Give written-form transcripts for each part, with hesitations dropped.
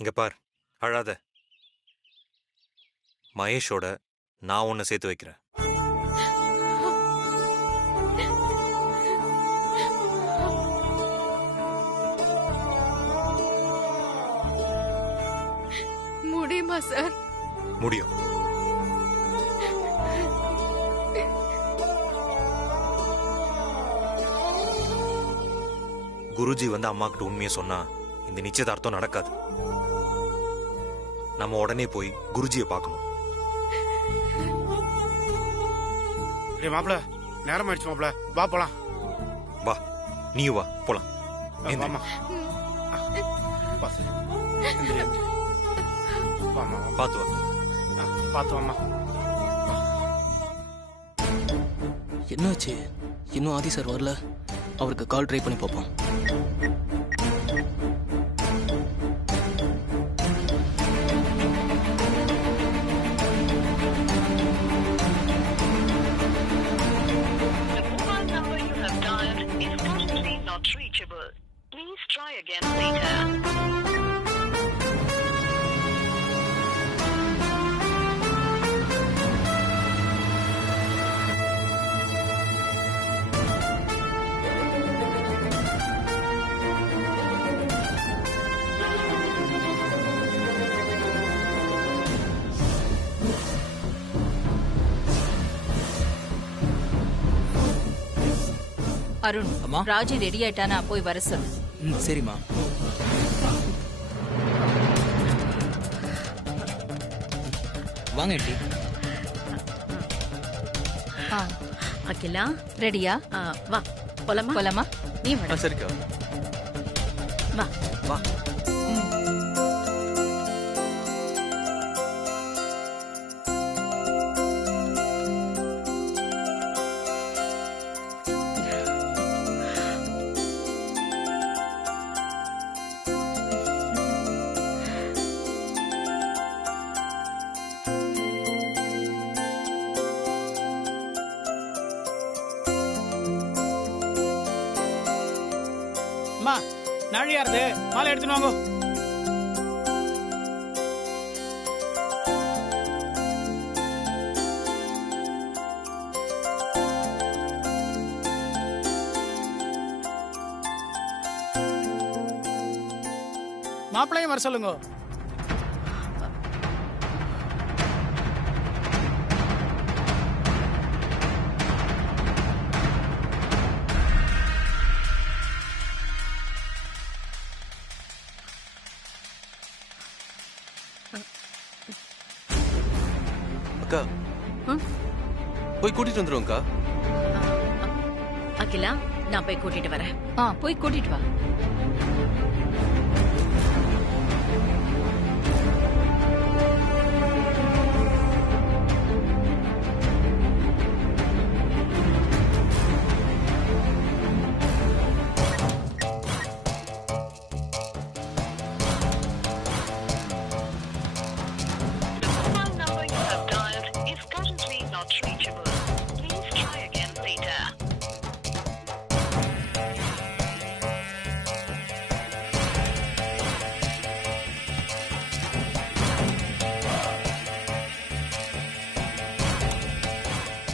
இங்க பார், அழாத. மகேஷோட நான் உன்னை சேர்த்து வைக்கிறேன். முடியுமா சார்? முடியும். குருஜி வந்து அம்மா கிட்ட உண்மையை சொன்னா இந்த நிச்சயதார்த்தம் நடக்காது. நம்ம உடனே போய் குருஜியை பார்க்கணும். மாப்பிள நேரம் ஆயிடுச்சு மாப்பிள, வா போலாம். வா, நீயும் வா போலாம். வாமா பார்த்து வா. பார்த்து வாமா. என்னாச்சு? இன்னும் ஆதி சார் வரல. அவருக்கு கால் ட்ரை பண்ணி பார்ப்போம். அருண், ராஜி ரெடி ஆயிட்டானா போய் வர சொல்லு. சரிம்மா. வாங்க ஆண்டி. அகிலா ரெடியா? வா போலாமா? போலாமா? நீ வா. சரிக்கா. வா வா. நாழியாருது மாலை எடுத்துன்னு வாங்க. மாப்பிள்ளையும் வர சொல்லுங்க. அக்கா போய் கூட்டிட்டு வந்துருவோம்க்கா. அகிலா, நான் போய் கூட்டிட்டு வரேன். போய் கூட்டிட்டு வா.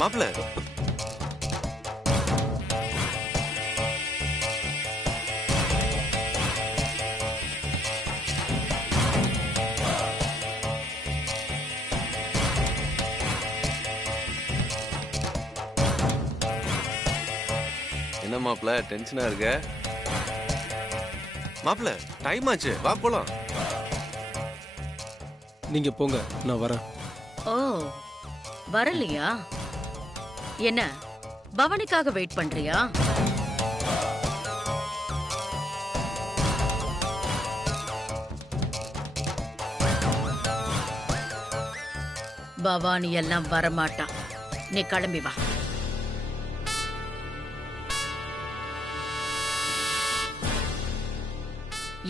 மாப்பிள்ள என்ன மாப்பிள்ள டென்ஷனா இருக்க? மாப்பிள்ள டைம் ஆச்சு, வா போலாம். நீங்க போங்க, நான் வரேன். ஓ, வரலையா? என்ன பவனிக்காக வெயிட் பண்றியா? பவானி எல்லாம் வரமாட்டா. நீ கிளம்பி வா.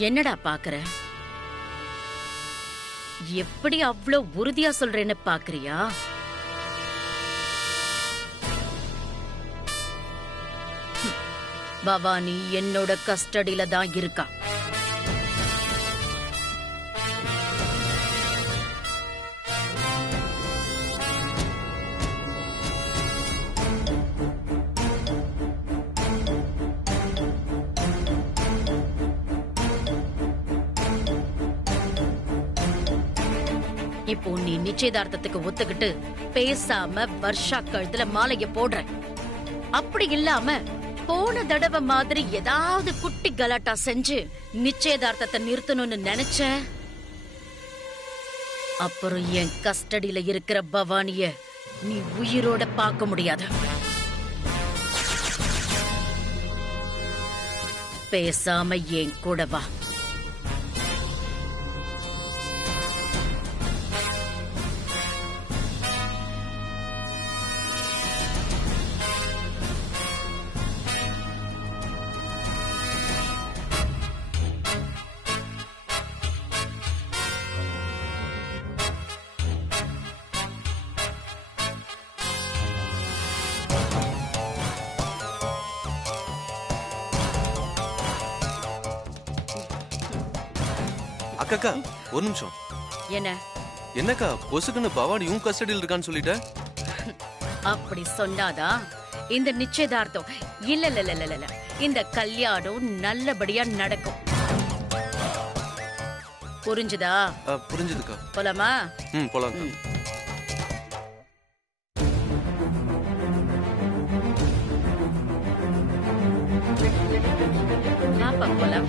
என்னடா பாக்குற? எப்படி அவ்ளோ உறுதியா சொல்றேன்னு பாக்குறியா? பவானி என்னோட கஸ்டடியில தான் இருக்கா. இப்போ நீ நிச்சயதார்த்தத்துக்கு ஒத்துக்கிட்டு பேசாம வர்ஷா கழுத்துல மாலைய போடுற. அப்படி இல்லாம போன தடவை மாதிரி ஏதாவது குட்டி கலாட்டா செஞ்சு நிச்சயதார்த்தத்தை நிறுத்தணும்னு நினைச்ச, அப்புறம் என் கஸ்டடியில இருக்கிற பவானிய நீ உயிரோட பார்க்க முடியாது. பேசாம என் கூட வா. அக்கா ஒரு நிமிஷம். என்ன என்னக்கா பொசுக்குன்னு பவானி உன் கஸ்டடியில் இருக்கான்னு சொல்லிட்ட? அப்படி சொன்னாதான் இந்த நிச்சயதார்த்தம் இல்ல இல்ல இல்ல இல்ல இந்த கல்யாணம் நல்லபடியா நடக்கும். புரிஞ்சுதா? புரிஞ்சுதுக்கா. போலாமா? போலாம். போலாம்.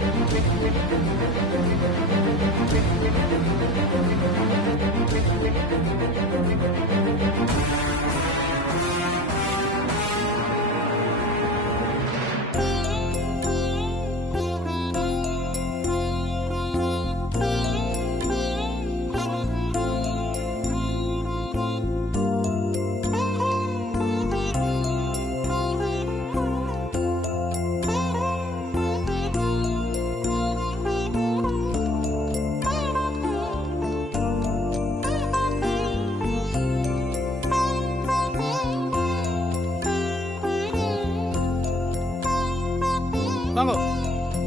வாங்க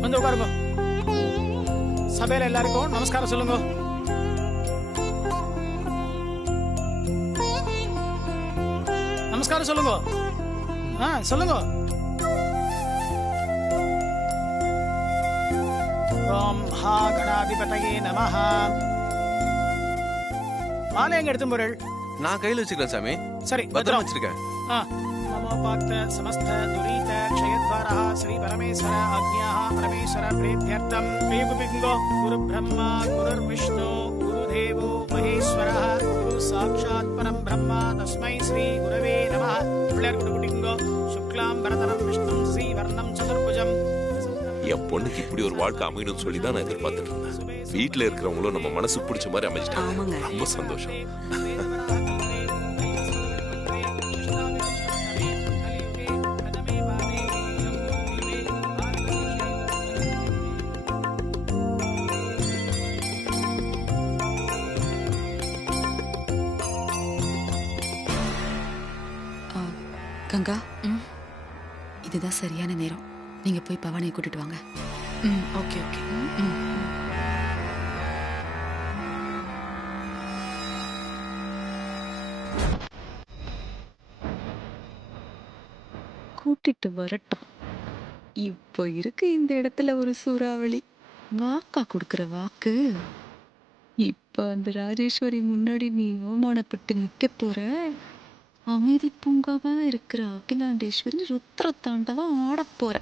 வந்து உட்காருங்க. சபையில எல்லாருக்கும் நமஸ்காரம் சொல்லுங்க. நமஸ்காரம் சொல்லுங்க. சொல்லுங்க. ஓம் ஹா கணாதிபதயே நமஹ. மாலை எங்க எடுத்து முரள்? நான் கையில வச்சுக்கிறேன் சாமி. சரி பத்திரம் வச்சிருக்கேன். नमोपाक्त समस्त दुरीत क्षयद्वारः श्री परमेश्वर आज्ञाः परमेश्वर प्रीत्यर्थं प्रियगुबिंगो गुरु ब्रह्मा गुरुर्विष्णु गुरुदेवो महेश्वरः गुरु साक्षात् परं ब्रह्मा तस्मै श्री गुरवे नमः. பிள்ளர் குடுகுடிங்கோ சுக்லாம் வரதனம் விஷ்ணும் ஸ்ரீ வர்ணம் சதுர்புஜம். என் பொண்ணுக்கு இப்படி ஒரு வாழ்க்கை அமையணும்னு சொல்லி தான் நான் எதிர்பார்த்துட்டு இருந்தேன். வீட்டுல இருக்கிறவங்களும் நம்ம மனசுக்கு பிடிச்ச மாதிரி அமைச்சிட்டாங்க. ரொம்ப சந்தோஷம். கங்கா, இதுதான் சரியான நேரம். நீங்க போய் பவானியை கூட்டிட்டு வாங்க. Okay okay. கூட்டிட்டு வரட்டும். இப்போ இருக்கு இந்த இடத்துல ஒரு சூறாவளி. வாக்கா கொடுக்கற வாக்கு. இப்ப அந்த ராஜேஸ்வரி முன்னாடி நீ அவமானப்பட்டு நிக்க போற. அமைதி பூங்காவா இருக்கிற அகிலாண்டேஸ்வரி ருத்ர தாண்டவம் ஆட போற.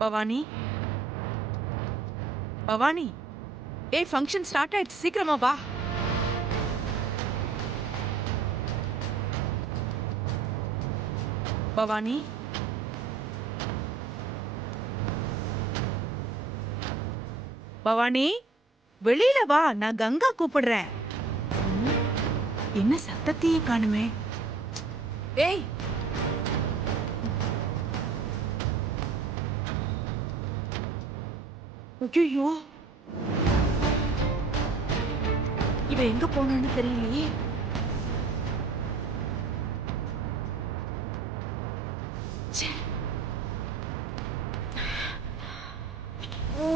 பவானி, பவானி, ஏய் ஃபங்க்ஷன் ஸ்டார்ட் ஆயிடுச்சு, சீக்கிரமா வா. பவானி, பவானி, வெளியில வா, நான் கங்கா கூப்பிடுறேன். என்ன சத்தத்தையே காணுமே? ஏய், ஐயோ, இவ எங்க போனான்னு தெரியலையே. ஓ,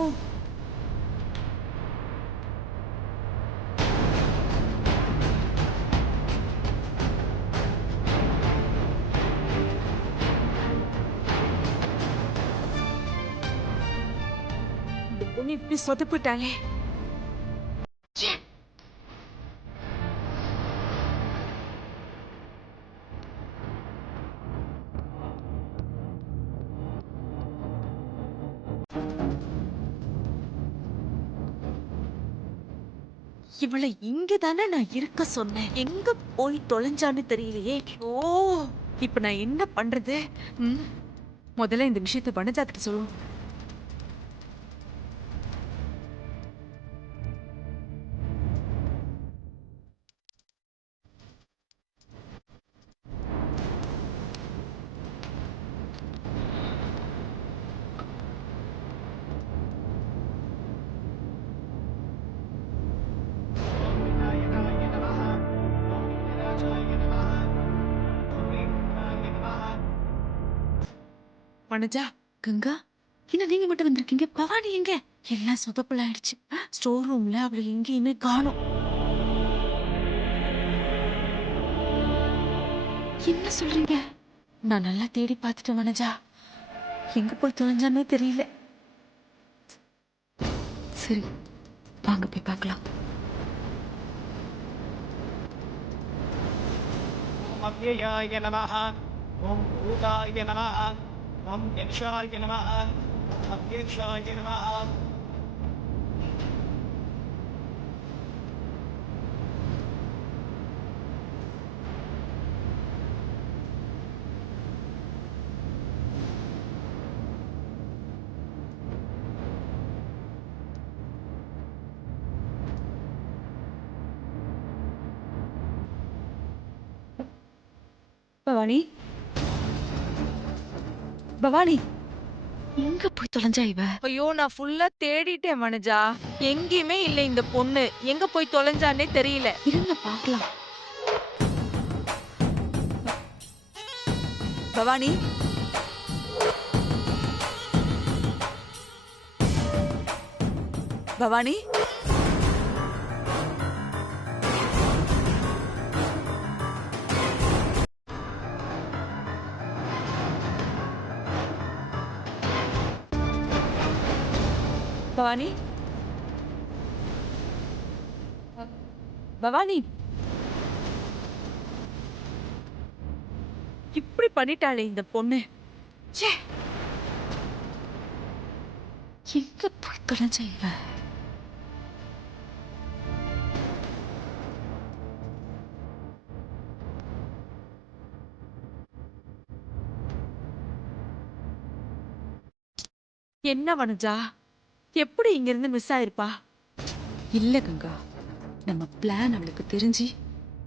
பொண்ணு இப்படி சொதப்பிட்டாலே. இவளை இங்க தானே நான் இருக்க சொன்னேன். எங்க போய் தொலைஞ்சான்னு தெரியலையே. ஓ, இப்ப நான் என்ன பண்றது? முதல்ல இந்த விஷயத்தை வனஜாத்துக்கு சொல்லுவோம். வனஜா, கங்கா, என்ன நீங்க மட்டும் வந்திருக்கீங்க? பவானி எங்க? எல்லாம் சொதப்பல் ஆயிடுச்சு. ஸ்டோர் ரூம்ல அவளை எங்கேயுமே காணோம். என்ன சொல்றீங்க? நான் நல்லா தேடி பார்த்துட்டேன் வனஜா. எங்க போய் தொலைஞ்சானே தெரியல. சரி, வாங்க போய் பார்க்கலாம். ஓம் அவ்யயாய நமஹ, ஓம் பூதாய நமஹ, ஓம் யக்ஷாய நமஹ, அவ்யக்ஷாய நமஹ. பவானி, பவானி, எங்க போய் தொலைஞ்சா இவ? ஐயோ, நான் ஃபுல்லா தேடிட்டேன் வனஜா. எங்கேயுமே இல்ல இந்த பொண்ணு. எங்க போய் தொலைஞ்சானே தெரியல. இருங்க பார்க்கலாம். பவானி, பவானி, பவானி, பவானி, இப்படி பண்ணிட்டாளே இந்த பொண்ணு. ச்சே, எங்க போய் தொலைஞ்சா இவ? என்ன வனஜா, எப்படி இங்க இருந்து மிஸ் ஆயிருப்பா? இல்ல கங்கா, நம்ம பிளான் அவளுக்கு தெரிஞ்சு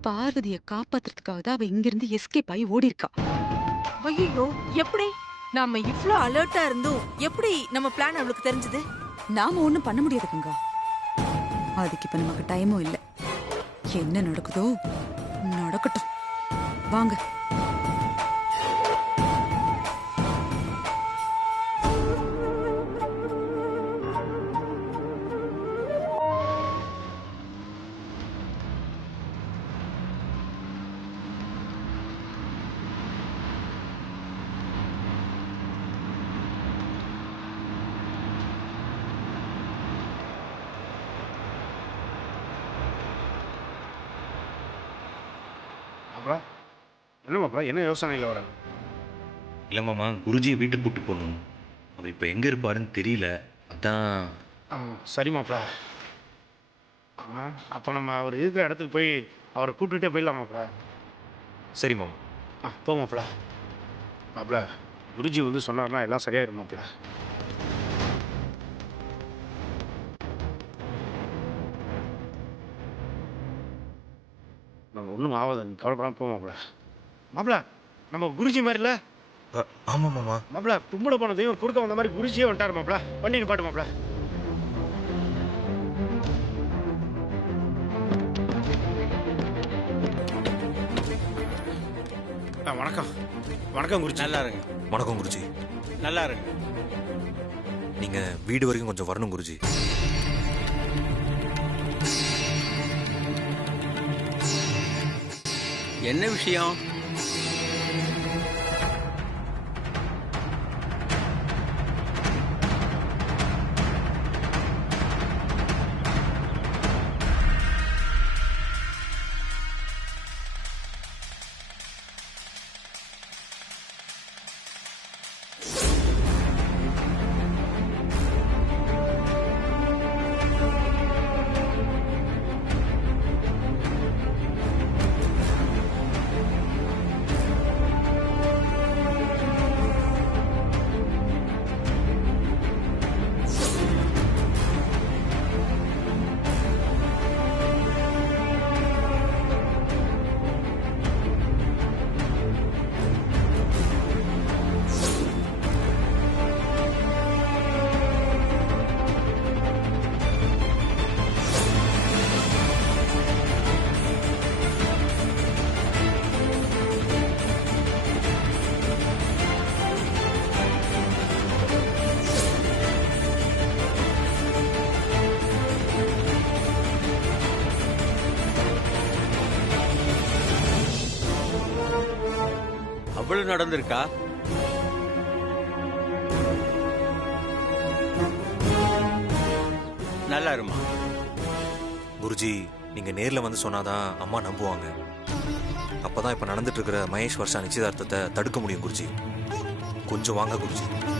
பார்வதிய காப்பாத்துறதுக்காக தான் அவ இங்கிருந்து எஸ்கேப் ஆகி ஓடி இருக்கா. ஐயோ, எப்படி? நாம இவ்ளோ அலர்ட்டா இருந்தோம் எப்படி நம்ம பிளான் அவளுக்கு தெரிஞ்சது? நாம ஒண்ணும் பண்ண முடியாது கங்கா. அதுக்கு இப்ப நமக்கு டைமும் இல்ல. என்ன நடக்குதோ நடக்கட்டும். வாங்க. என்ன மாப்பிள, என்ன யோசனையில் வர? இல்லை மாமா, குருஜியை வீட்டுக்கு கூட்டு போகணும். அவர் இப்போ எங்கே இருப்பாருன்னு தெரியல. அதான். சரி மாப்பிள. அப்போ நம்ம அவர் இருக்கிற இடத்துக்கு போய் அவரை கூப்பிட்டுட்டே போயிடலாம் மாப்பிள. சரி மாமா. போ மாப்பிள. மாப்பிள, குருஜி வந்து சொன்னார்னா எல்லாம் சரியாயிடும் மாப்பிள. நம்ம ஒன்றும் ஆகாது, நீ கவலைப்படாமல் போ மாப்பிள. மாப்பிள, நம்ம குருஜி மாதிரி இல்லை? ஆமாம் மாமா. மாப்பிள, கும்பிட போன தெய்வம் குறுக்க வந்த மாதிரி குருஜியே வந்துட்டார் மாப்பிள. வண்டி நிப்பாட்டு மாப்பிள. வணக்கம். வணக்கம் குருஜி. நல்லா இருங்க. வணக்கம் குருஜி. நல்லா இருங்க. நீங்கள் வீடு வரைக்கும் கொஞ்சம் வரணும் குருஜி. என்ன விஷயம்? கொலை நடந்திருக்கா? நல்லா இருமா. குருஜி நீங்க நேர்ல வந்து சொன்னாதான் அம்மா நம்புவாங்க. அப்பதான் இப்ப நடந்துட்டு இருக்கிற மகேஷ் வர்ஷா நிச்சயதார்த்தத்தை தடுக்க முடியும் குருஜி. கொஞ்சம் வாங்க குருஜி.